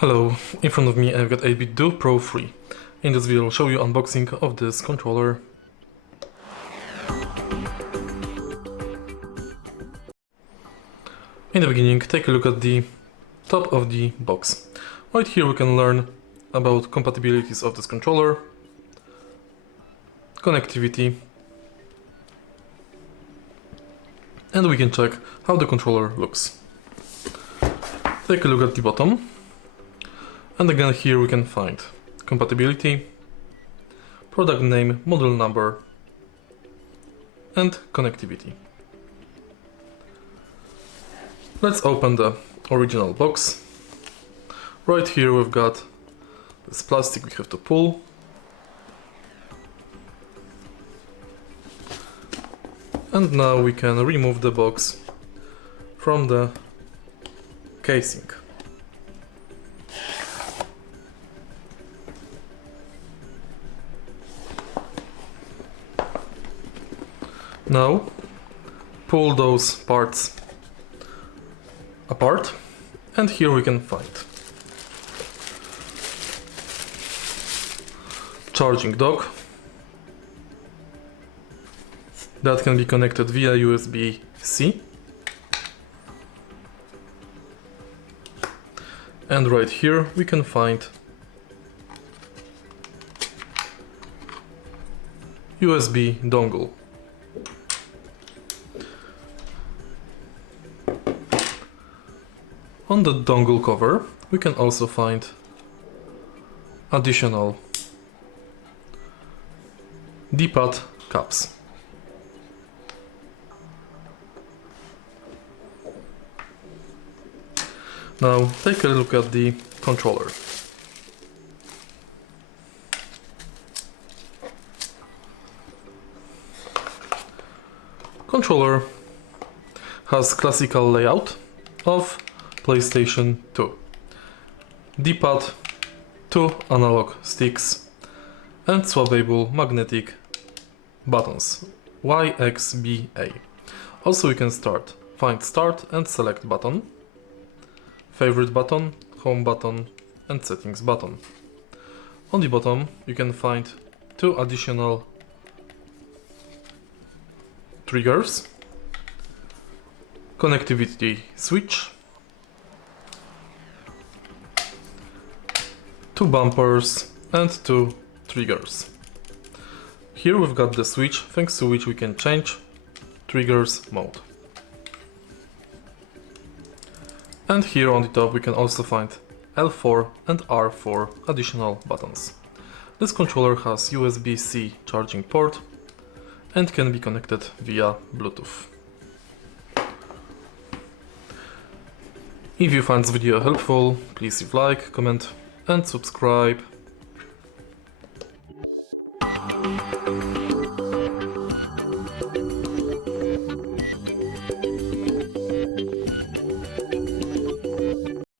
Hello, in front of me I've got 8BitDo Pro 3. In this video I'll show you unboxing of this controller. In the beginning, take a look at the top of the box. Right here we can learn about compatibilities of this controller, connectivity, and we can check how the controller looks. Take a look at the bottom. And again here we can find compatibility, product name, model number, and connectivity. Let's open the original box. Right here we've got this plastic we have to pull. And now we can remove the box from the casing. Now, pull those parts apart, and here we can find charging dock that can be connected via USB-C, and right here we can find USB dongle. On the dongle cover, we can also find additional D-pad caps. Now take a look at the controller. Controller has classical layout of PlayStation 2. D-pad, 2 analog sticks, and swappable magnetic buttons, Y, X, B, A. Also we can find start and select button, favorite button, home button, and settings button. On the bottom you can find 2 additional triggers, connectivity switch, 2 bumpers, and 2 triggers. Here we've got the switch, thanks to which we can change triggers mode. And here on the top we can also find L4 and R4 additional buttons. This controller has USB-C charging port and can be connected via Bluetooth. If you find this video helpful, please leave like, comment and subscribe.